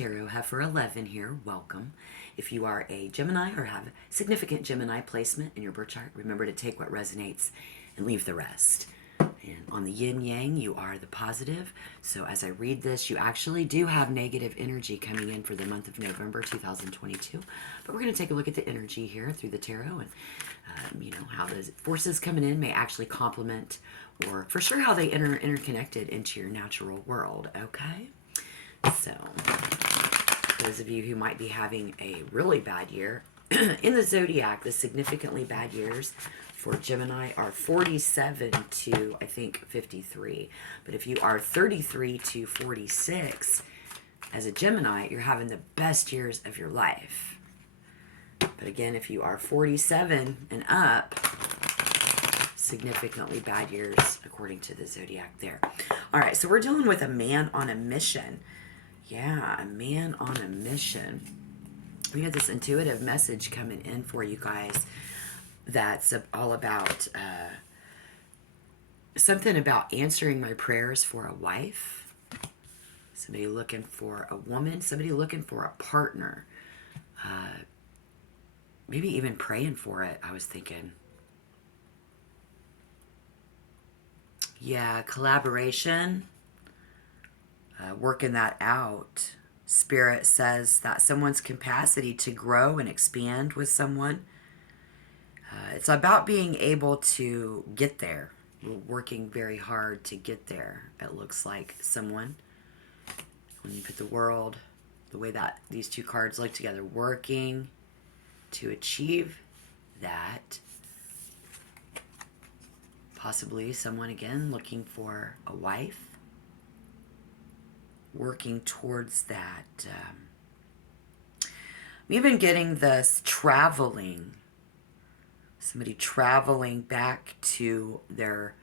Tarot, Heifer 11 here. Welcome. If you are a Gemini or have significant Gemini placement in your birth chart, remember to take what resonates and leave the rest. And on the yin yang, you are the positive. So as I read this, you actually do have negative energy coming in for the month of November 2022. But we're going to take a look at the energy here through the tarot and, how those forces coming in may actually complement or for sure how they interconnected into your natural world, okay? So, those of you who might be having a really bad year, in the zodiac, the significantly bad years for Gemini are 47 to, I think, 53. But if you are 33 to 46, as a Gemini, you're having the best years of your life. But again, if you are 47 and up, significantly bad years, according to the zodiac there. All right, so we're dealing with a man on a mission. Yeah, a man on a mission. We have this intuitive message coming in for you guys that's all about something about answering my prayers for a wife, somebody looking for a woman, somebody looking for a partner, maybe even praying for it, I was thinking. Yeah, collaboration, working that out. Spirit says that someone's capacity to grow and expand with someone. It's about being able to get there. We're working very hard to get there. It looks like someone, when you put the world, the way that these two cards look together, working to achieve that. Possibly someone, again, looking for a wife. Working towards that. I'm even getting this traveling. Somebody traveling back to their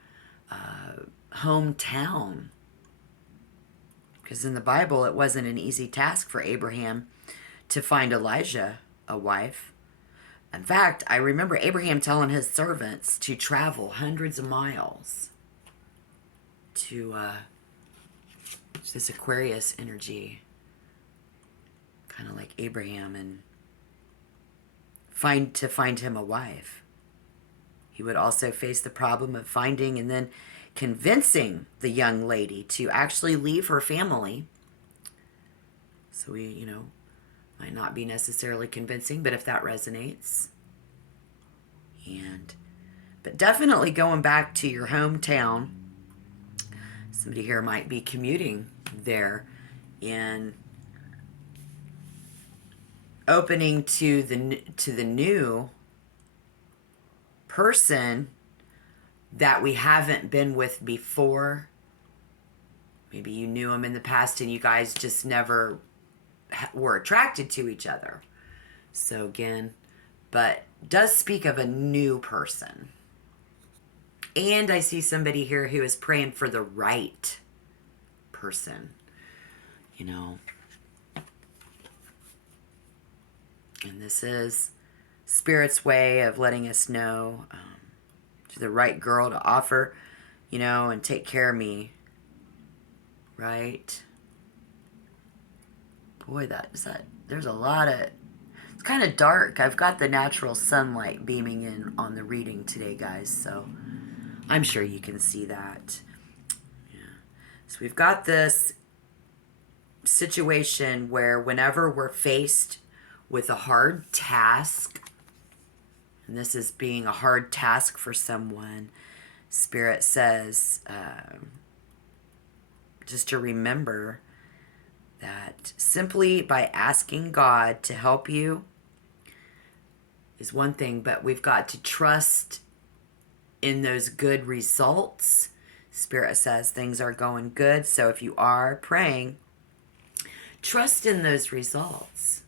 hometown. Because in the Bible, it wasn't an easy task for Abraham to find Elijah a wife. In fact, I remember Abraham telling his servants to travel hundreds of miles to this Aquarius energy, kind of like Abraham, and find him a wife. He would also face the problem of finding and then convincing the young lady to actually leave her family. So we, might not be necessarily convincing, but if that resonates. But definitely going back to your hometown. Somebody here might be commuting there and opening to the new person that we haven't been with before. Maybe you knew him in the past and you guys just never were attracted to each other. So again, but does speak of a new person. And I see somebody here who is praying for the right person, And this is Spirit's way of letting us know to the right girl to offer, and take care of me, right? Boy, there's a lot of, it's kind of dark. I've got the natural sunlight beaming in on the reading today, guys, so I'm sure you can see that. Yeah. So we've got this situation where whenever we're faced with a hard task, and this is being a hard task for someone, Spirit says just to remember that simply by asking God to help you is one thing, but we've got to trust in those good results. Spirit says things are going good. So if you are praying, trust in those results.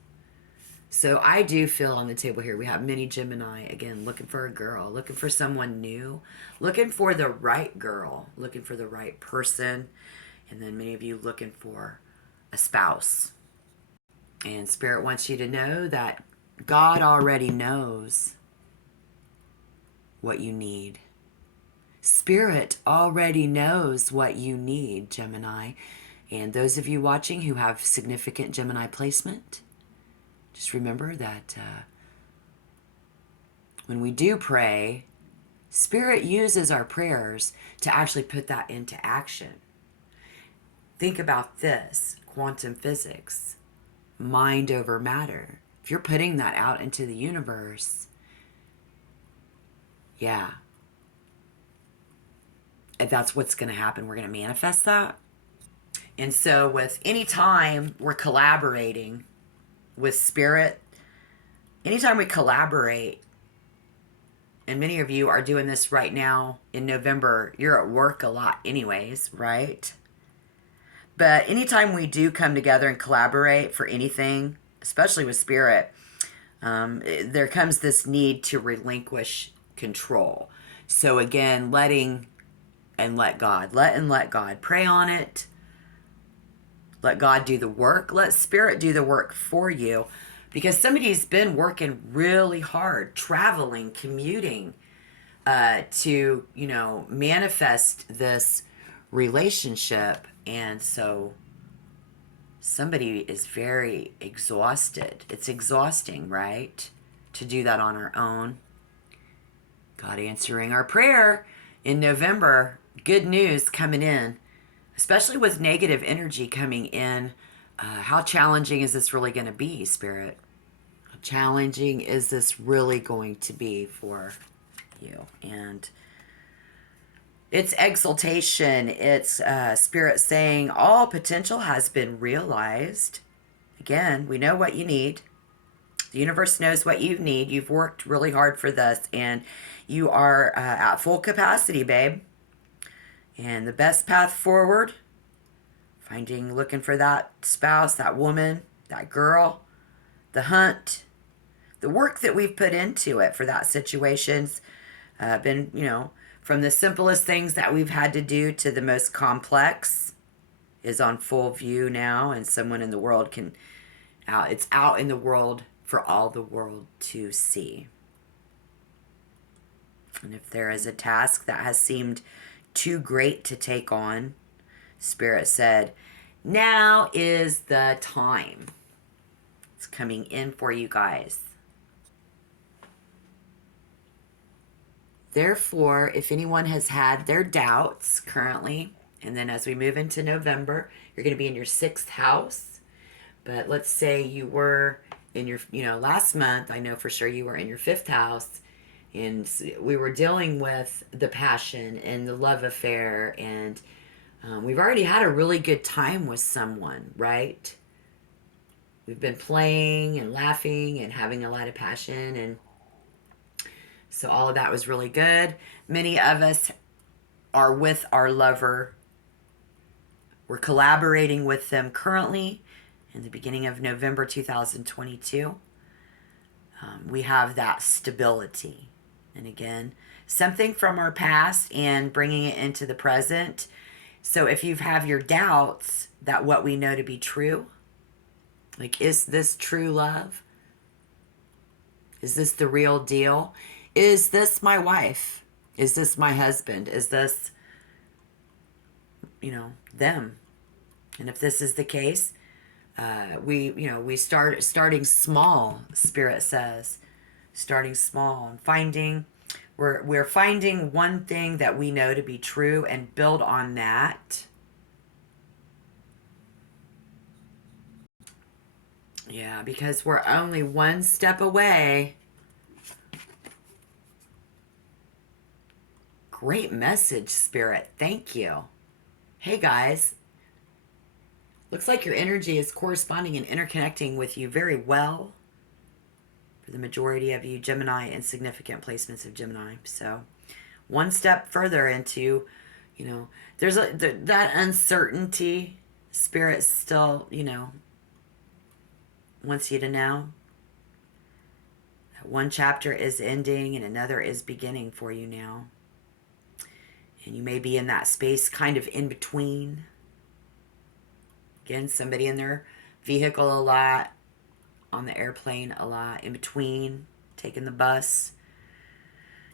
So I do feel on the table here, we have many Gemini, again, looking for a girl, looking for someone new, looking for the right girl, looking for the right person. And then many of you looking for a spouse. And Spirit wants you to know that God already knows what you need. Spirit already knows what you need, Gemini. And those of you watching who have significant Gemini placement, just remember that when we do pray, Spirit uses our prayers to actually put that into action. Think about this: quantum physics, mind over matter. If you're putting that out into the universe, yeah, if that's what's going to happen, we're going to manifest that. And so, with any time we're collaborating with Spirit, anytime we collaborate, and many of you are doing this right now in November, you're at work a lot, anyways, right? But anytime we do come together and collaborate for anything, especially with Spirit, there comes this need to relinquish control. So, again, letting and let God, let God. Pray on it. Let God do the work. Let Spirit do the work for you. Because somebody's been working really hard, traveling, commuting, to, manifest this relationship. And so somebody is very exhausted. It's exhausting, right? To do that on our own. God answering our prayer in November. Good news coming in, especially with negative energy coming in. How challenging is this really going to be, Spirit? How challenging is this really going to be for you? And it's exaltation. It's Spirit saying all potential has been realized. Again, we know what you need. The universe knows what you need. You've worked really hard for this, and you are at full capacity, babe. And the best path forward, looking for that spouse, that woman, that girl, the hunt, the work that we've put into it for that situation's been, from the simplest things that we've had to do to the most complex is on full view now, and someone in the world it's out in the world for all the world to see. And if there is a task that has seemed too great to take on, Spirit said, now is the time. It's coming in for you guys. Therefore, if anyone has had their doubts currently, and then as we move into November, you're going to be in your 6th house. But let's say you were in your, last month, I know for sure you were in your 5th house, and we were dealing with the passion and the love affair, and we've already had a really good time with someone, right? We've been playing and laughing and having a lot of passion, and so all of that was really good. Many of us are with our lover. We're collaborating with them currently in the beginning of November 2022. We have that stability. And again, something from our past and bringing it into the present. So if you have your doubts that what we know to be true, like, is this true love? Is this the real deal? Is this my wife? Is this my husband? Is this, them? And if this is the case, we starting small. Spirit says, starting small and we're finding one thing that we know to be true and build on that. Yeah, because we're only one step away. Great message, Spirit. Thank you. Hey, guys. Looks like your energy is corresponding and interconnecting with you very well. For the majority of you, Gemini and significant placements of Gemini. So, one step further into, there's that uncertainty. Spirit still, wants you to know that one chapter is ending and another is beginning for you now. And you may be in that space kind of in between. Again, somebody in their vehicle a lot, on the airplane a lot, in between, taking the bus,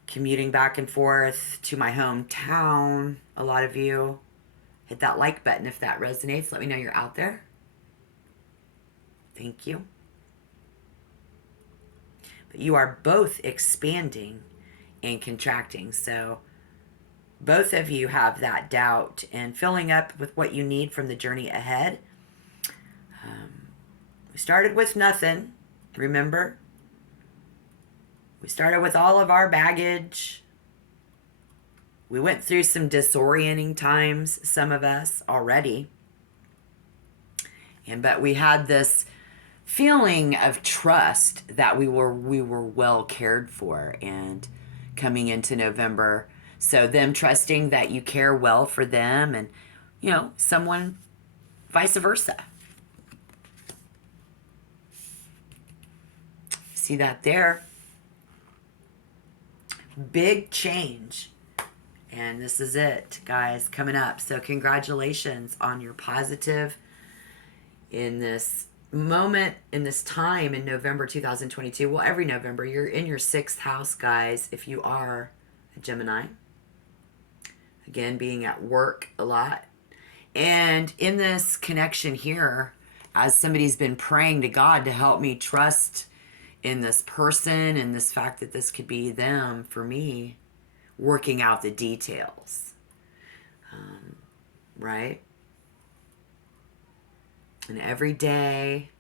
commuting back and forth to my hometown, a lot of you. Hit that like button if that resonates. Let me know you're out there. Thank you. But you are both expanding and contracting. So both of you have that doubt and filling up with what you need from the journey ahead. We started with nothing, remember? We started with all of our baggage. We went through some disorienting times, some of us already. But we had this feeling of trust that we were well cared for, and coming into November, so them trusting that you care well for them, and someone vice versa. See that there? Big change. And this is it, guys, coming up. So congratulations on your positive in this moment, in this time in November 2022. Well, every November, you're in your 6th house, guys, if you are a Gemini. Again, being at work a lot. And in this connection here, as somebody's been praying to God to help me trust in this person and this fact that this could be them for me, working out the details, right? And every day,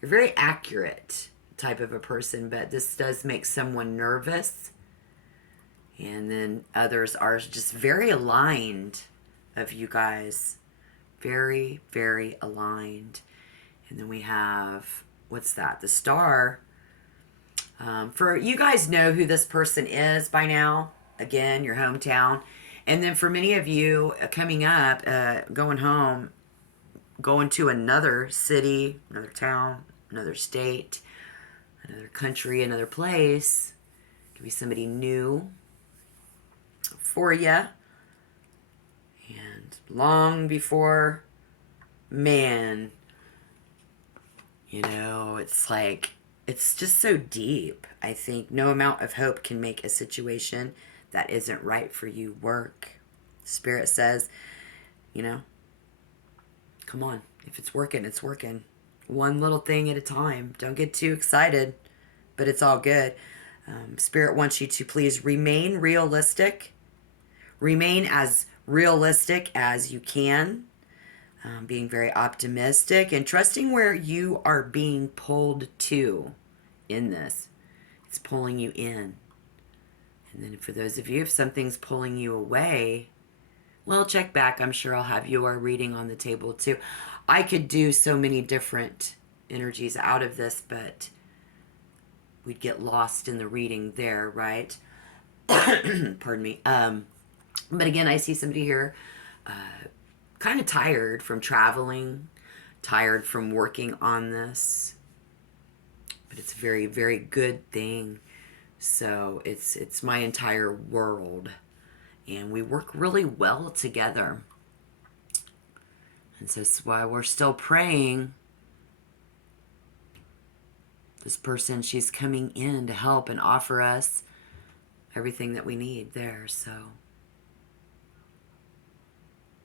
you're very accurate type of a person, but this does make someone nervous. And then others are just very aligned of you guys. Very, very aligned. And then we have, what's that? The star. For you guys know who this person is by now. Again, your hometown. And then for many of you coming up, going home, going to another city, another town, another state, another country, another place. Could be somebody new for you. And long before, man, it's like, it's just so deep. I think no amount of hope can make a situation that isn't right for you work. Spirit says, come on. If it's working, it's working. One little thing at a time. Don't get too excited, but it's all good. Spirit wants you to please remain realistic. Remain as realistic as you can. Being very optimistic and trusting where you are being pulled to in this. It's pulling you in. And then for those of you, if something's pulling you away, well, check back. I'm sure I'll have your reading on the table too. I could do so many different energies out of this, but we'd get lost in the reading there, right? Pardon me. But again, I see somebody here kind of tired from traveling, tired from working on this. But it's a very, very good thing. So it's my entire world. And we work really well together. And so that's why we're still praying. This person, she's coming in to help and offer us everything that we need there. So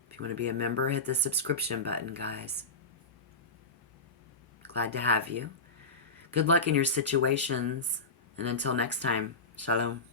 if you want to be a member, hit the subscription button, guys. Glad to have you. Good luck in your situations. And until next time, shalom.